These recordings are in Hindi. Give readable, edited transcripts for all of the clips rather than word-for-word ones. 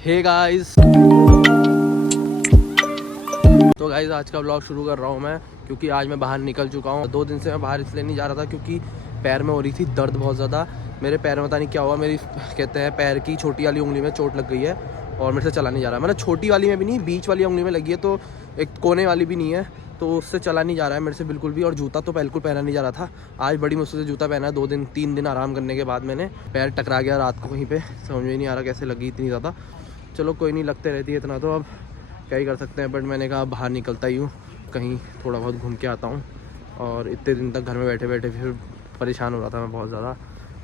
हे गाइस, तो गाइस आज का व्लॉग शुरू कर रहा हूँ मैं, क्योंकि आज मैं बाहर निकल चुका हूँ। 2 दिन से मैं बाहर इसलिए नहीं जा रहा था क्योंकि पैर में हो रही थी दर्द बहुत ज़्यादा। मेरे पैर में पता नहीं क्या हुआ, मेरी कहते हैं पैर की छोटी वाली उंगली में चोट लग गई है और मेरे से चला नहीं जा रहा। मतलब छोटी वाली में भी नहीं, बीच वाली उंगली में लगी है, तो एक कोने वाली भी नहीं है, तो उससे चला नहीं जा रहा है मेरे से बिल्कुल भी। और जूता तो बिल्कुल पहना नहीं जा रहा था। आज बड़ी मुश्किल से जूता पहना है। 3 दिन आराम करने के बाद मैंने पैर टकरा गया रात को कहीं पे, समझ में नहीं आ रहा कैसे लगी इतनी ज़्यादा। चलो कोई नहीं, लगते रहती है इतना, तो अब क्या ही कर सकते हैं। बट मैंने कहा बाहर निकलता ही हूँ, कहीं थोड़ा बहुत घूम के आता हूँ। और इतने दिन तक घर में बैठे बैठे फिर परेशान हो रहा था मैं बहुत ज़्यादा,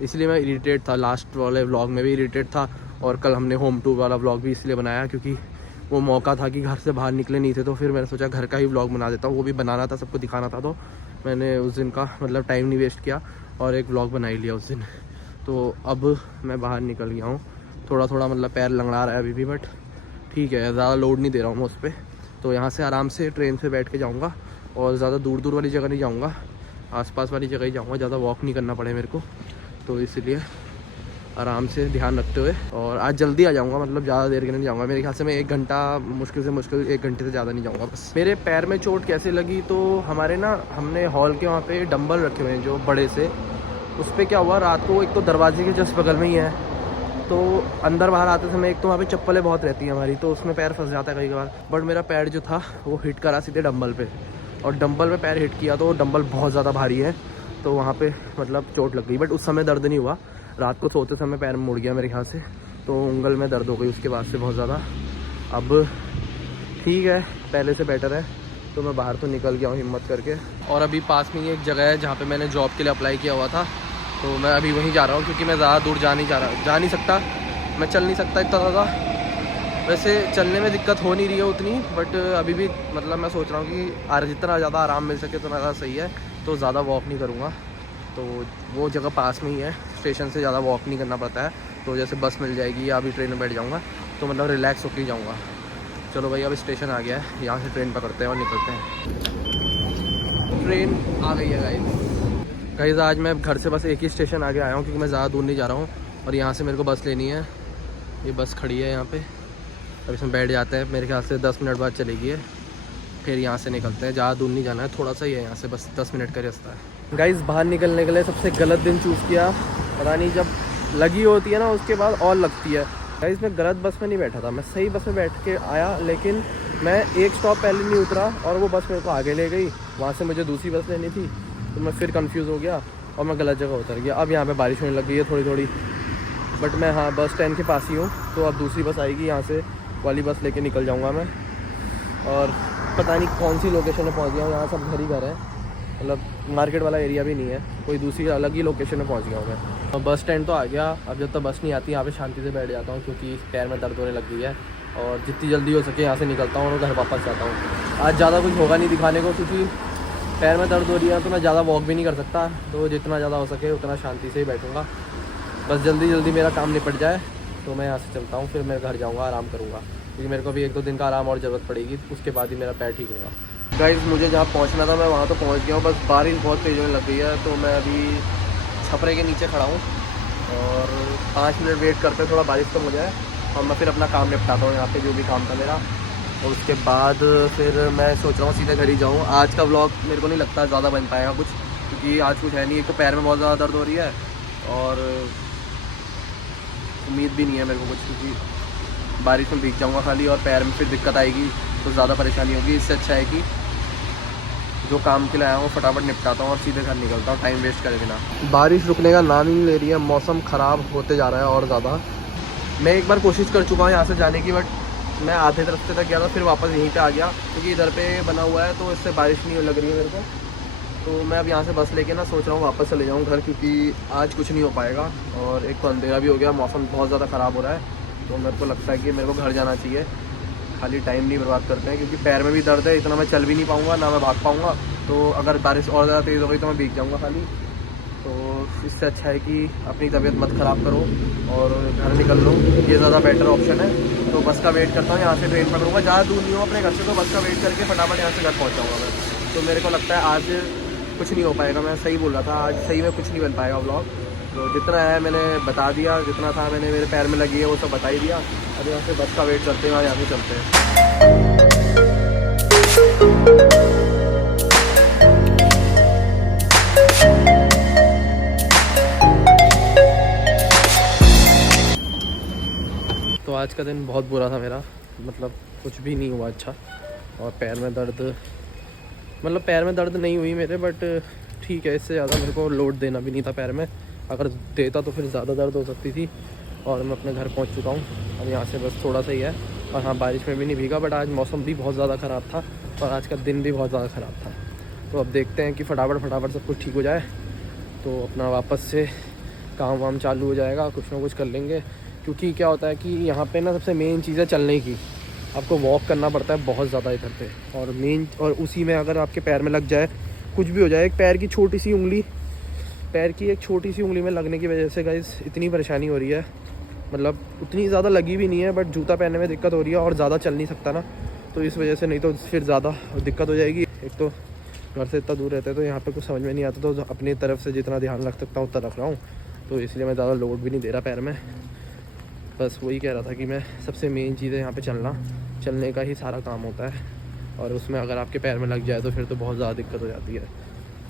इसलिए मैं इरिटेट था। लास्ट वाले व्लॉग में भी इरिटेट था, और कल हमने होम टूर वाला व्लॉग भी इसलिए बनाया क्योंकि वो मौका था कि घर से बाहर निकले नहीं थे। तो फिर मैंने सोचा घर का ही व्लॉग बना देता हूँ, वो भी बनाना था, सबको दिखाना था। तो मैंने उस दिन का मतलब टाइम नहीं वेस्ट किया और एक व्लॉग बना ही लिया उस दिन। तो अब मैं बाहर निकल गया हूँ। थोड़ा थोड़ा मतलब पैर लंगड़ा रहा है अभी भी, बट ठीक है, ज़्यादा लोड नहीं दे रहा हूँ मैं उस पर। तो यहाँ से आराम से ट्रेन पे बैठ के जाऊँगा और ज़्यादा दूर दूर वाली जगह नहीं जाऊँगा, आसपास वाली जगह ही जाऊँगा, ज़्यादा वॉक नहीं करना पड़े मेरे को। तो इसलिए आराम से ध्यान रखते हुए, और आज जल्दी आ जाऊँगा, मतलब ज़्यादा देर के नहीं जाऊँगा। मेरे ख्याल से मैं 1 घंटा मुश्किल से मुश्किल 1 घंटे से ज़्यादा नहीं जाऊँगा बस। मेरे पैर में चोट कैसे लगी, तो हमारे ना हमने हॉल के वहाँ पे डंबल रखे हुए हैं जो बड़े से। उस पर क्या हुआ, रात को एक तो दरवाजे के जस्ट बगल में ही है, तो अंदर बाहर आते समय एक तो वहाँ पे चप्पलें बहुत रहती हैं हमारी, तो उसमें पैर फंस जाता है कई बार। बट मेरा पैर जो था वो हिट करा सीधे डंबल पे, और डंबल पे पैर हिट किया तो डंबल बहुत ज़्यादा भारी है, तो वहाँ पे मतलब चोट लग गई। बट उस समय दर्द नहीं हुआ, रात को सोते समय पैर में मुड़ गया मेरे ख्याल से, तो उंगल में दर्द हो गई उसके बाद से बहुत ज़्यादा। अब ठीक है, पहले से बेटर है। तो मैं बाहर तो निकल गया हूँ हिम्मत करके, और अभी पास में ही एक जगह है जहाँ पे मैंने जॉब के लिए अप्लाई किया हुआ था, तो मैं अभी वहीं जा रहा हूँ क्योंकि मैं ज़्यादा दूर जा नहीं सकता, मैं चल नहीं सकता इतना ज़्यादा। वैसे चलने में दिक्कत हो नहीं रही है उतनी, बट अभी भी मतलब मैं सोच रहा हूँ कि जितना ज़्यादा आराम मिल सके उतना ज़्यादा सही है, तो ज़्यादा वॉक नहीं करूँगा। तो वो जगह पास में ही है, स्टेशन से ज़्यादा वॉक नहीं करना पड़ता है। तो जैसे बस मिल जाएगी या अभी ट्रेन में बैठ जाऊँगा तो मतलब रिलैक्स होकर ही जाऊँगा। चलो भाई, अब स्टेशन आ गया है, यहाँ से ट्रेन पकड़ते हैं और निकलते हैं। ट्रेन आ गई है गाइस। आज मैं घर से बस एक ही स्टेशन आगे आया हूँ क्योंकि मैं ज़्यादा दूर नहीं जा रहा हूँ, और यहाँ से मेरे को बस लेनी है। ये बस खड़ी है यहाँ पे, अब इसमें बैठ जाते हैं। मेरे ख्याल से 10 मिनट बाद चलेगी है, फिर यहाँ से निकलते हैं। ज़्यादा दूर नहीं जाना है, थोड़ा सा ही है यहाँ से, बस 10 मिनट का रास्ता है। गाइस बाहर निकलने के लिए सबसे गलत दिन चूज़ किया, पता नहीं, जब लगी होती है ना उसके बाद और लगती है। गाइस मैं गलत बस में नहीं बैठा था, मैं सही बस में बैठ के आया, लेकिन मैं एक स्टॉप पहले नहीं उतरा और वो बस मेरे को आगे ले गई। वहाँ से मुझे दूसरी बस लेनी थी, तो मैं फिर कंफ्यूज हो गया और मैं गलत जगह उतर गया। अब यहाँ पे बारिश होने लग गई है थोड़ी थोड़ी, बट मैं हाँ बस स्टैंड के पास ही हूँ, तो अब दूसरी बस आएगी, यहाँ से वाली बस लेके निकल जाऊँगा मैं। और पता नहीं कौन सी लोकेशन में पहुँच गया हूँ, यहाँ सब घर ही घर है, मतलब मार्केट वाला एरिया भी नहीं है, कोई दूसरी अलग ही लोकेशन में पहुँच गया हूँ मैं। और बस स्टैंड तो आ गया, अब जब तक बस नहीं आती यहाँ पे शांति से बैठ जाता हूँ क्योंकि पैर में दर्द होने लग गई है, और जितनी जल्दी हो सके यहाँ से निकलता हूँ और घर वापस जाता हूँ। आज ज़्यादा कुछ होगा नहीं दिखाने को क्योंकि पैर में दर्द हो रही है, तो मैं ज़्यादा वॉक भी नहीं कर सकता, तो जितना ज़्यादा हो सके उतना शांति से ही बैठूँगा। बस जल्दी जल्दी मेरा काम निपट जाए तो मैं यहाँ से चलता हूँ, फिर मैं घर जाऊँगा, आराम करूँगा, क्योंकि मेरे को भी 1-2 दिन का आराम और ज़रूरत पड़ेगी, उसके बाद ही मेरा पैर ठीक होगा। गाइस मुझे जहाँ पहुँचना था मैं वहाँ तो पहुँच गया हूँ, बस बारिश बहुत तेज़ होने लग गई है, तो मैं अभी छपरे के नीचे खड़ा हूँ और 5 मिनट वेट करते थोड़ा बारिश कम हो जाए, और मैं फिर अपना काम निपटाता हूँ यहाँ पे जो भी काम था मेरा, और उसके बाद फिर मैं सोच रहा हूँ सीधे घर ही जाऊँ। आज का व्लॉग मेरे को नहीं लगता ज़्यादा बन पाएगा कुछ, क्योंकि आज कुछ है नहीं, एक तो पैर में बहुत ज़्यादा दर्द हो रही है और उम्मीद भी नहीं है मेरे को कुछ, क्योंकि बारिश में भीग जाऊँगा खाली और पैर में फिर दिक्कत आएगी तो ज़्यादा परेशानी होगी। इससे अच्छा है कि जो काम के लिए आया हूँ फटाफट निपटाता हूँ और सीधे घर निकलता हूँ, टाइम वेस्ट करे बिना। बारिश रुकने का नाम ही नहीं ले रही है, मौसम ख़राब होते जा रहा है और ज़्यादा। मैं एक बार कोशिश कर चुका हूँ यहाँ से जाने की, बट मैं आधे रास्ते तक गया था, फिर वापस यहीं पे आ गया क्योंकि इधर पे बना हुआ है, तो इससे बारिश नहीं लग रही है मेरे को। तो मैं अब यहाँ से बस लेके ना सोच रहा हूँ वापस चले जाऊँ घर, क्योंकि आज कुछ नहीं हो पाएगा, और एक तो अंधेरा भी हो गया, मौसम बहुत ज़्यादा ख़राब हो रहा है, तो मेरे को लगता है कि मेरे को घर जाना चाहिए। खाली टाइम नहीं बर्बाद करते हैं, क्योंकि पैर में भी दर्द है, इतना मैं चल भी नहीं पाऊँगा, ना मैं भाग पाऊँगा, तो अगर बारिश और ज़्यादा तेज़ हो गई तो मैं भीग जाऊँगा खाली। तो इससे अच्छा है कि अपनी तबीयत मत ख़राब करो और घर निकल लो, ये ज़्यादा बेटर ऑप्शन है। तो बस का वेट करता हूँ, यहाँ से ट्रेन पकड़ूँगा, ज़्यादा दूर नहीं हूँ अपने घर से, तो बस का वेट करके फटाफट यहाँ से घर पहुँच जाऊँगा मैं। तो मेरे को लगता है आज कुछ नहीं हो पाएगा। मैं सही बोल रहा था, आज सही में कुछ नहीं बन पाएगा व्लॉग। तो जितना है मैंने बता दिया, जितना था मैंने मेरे पैर में लगी है वो सब बता ही दिया। अब यहाँ से बस का वेट करते हैं और यहाँ से चलते हैं। तो आज का दिन बहुत बुरा था मेरा, मतलब कुछ भी नहीं हुआ अच्छा। और पैर में दर्द, मतलब पैर में दर्द नहीं हुई मेरे, बट ठीक है, इससे ज़्यादा मेरे को लोड देना भी नहीं था पैर में। अगर देता तो फिर ज़्यादा दर्द हो सकती थी। और मैं अपने घर पहुंच चुका हूं। अब यहाँ से बस थोड़ा सा ही है। और हाँ, बारिश में भी नहीं भीगा, बट आज मौसम भी बहुत ज़्यादा ख़राब था और आज का दिन भी बहुत ज़्यादा ख़राब था। तो अब देखते हैं कि फटाफट सब कुछ ठीक हो जाए तो अपना वापस से काम वाम चालू हो जाएगा, कुछ ना कुछ कर लेंगे। क्योंकि क्या होता है कि यहाँ पे ना सबसे मेन चीज़ है चलने की। आपको वॉक करना पड़ता है बहुत ज़्यादा इधर पे, और उसी में अगर आपके पैर में लग जाए, कुछ भी हो जाए, एक पैर की एक छोटी सी उंगली में लगने की वजह से गाइस इतनी परेशानी हो रही है। मतलब उतनी ज़्यादा लगी भी नहीं है, बट जूता पहनने में दिक्कत हो रही है और ज़्यादा चल नहीं सकता ना, तो इस वजह से, नहीं तो फिर ज़्यादा दिक्कत हो जाएगी। एक तो घर से इतना दूर रहते हैं तो यहाँ पे कुछ समझ में नहीं आता, तो अपनी तरफ से जितना ध्यान रख सकता हूँ उतना रख रहा हूँ। तो इसलिए मैं ज़्यादा लोड भी नहीं दे रहा पैर में। बस वही कह रहा था कि मैं सबसे मेन चीज़ है यहाँ पे चलने का ही सारा काम होता है। और उसमें अगर आपके पैर में लग जाए तो फिर तो बहुत ज़्यादा दिक्कत हो जाती है।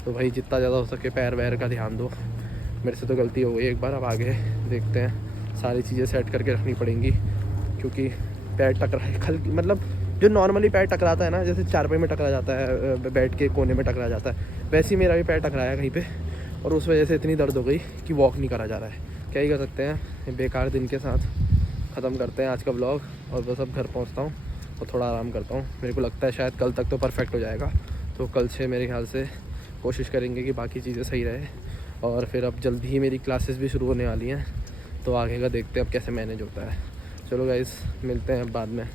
तो भाई जितना ज़्यादा हो सके पैर वैर का ध्यान दो। मेरे से तो गलती हो गई एक बार, अब आगे देखते हैं, सारी चीज़ें सेट करके रखनी पड़ेंगी। क्योंकि पैर मतलब जो नॉर्मली पैर टकराता है ना, जैसे चारपाई में टकरा जाता है, बेड के कोने में टकरा जाता है, वैसे ही मेरा भी पैर टकराया कहीं पे, और उस वजह से इतनी दर्द हो गई कि वॉक नहीं करा जा रहा है। क्या ही कर सकते हैं, बेकार दिन के साथ ख़त्म करते हैं आज का व्लॉग। और बस अब घर पहुंचता हूं और थोड़ा आराम करता हूं। मेरे को लगता है शायद कल तक तो परफेक्ट हो जाएगा, तो कल से मेरे ख्याल से कोशिश करेंगे कि बाकी चीज़ें सही रहे। और फिर अब जल्दी ही मेरी क्लासेस भी शुरू होने वाली हैं, तो आगे का देखते हैं अब कैसे मैनेज होता है। चलो गाइस, मिलते हैं बाद में।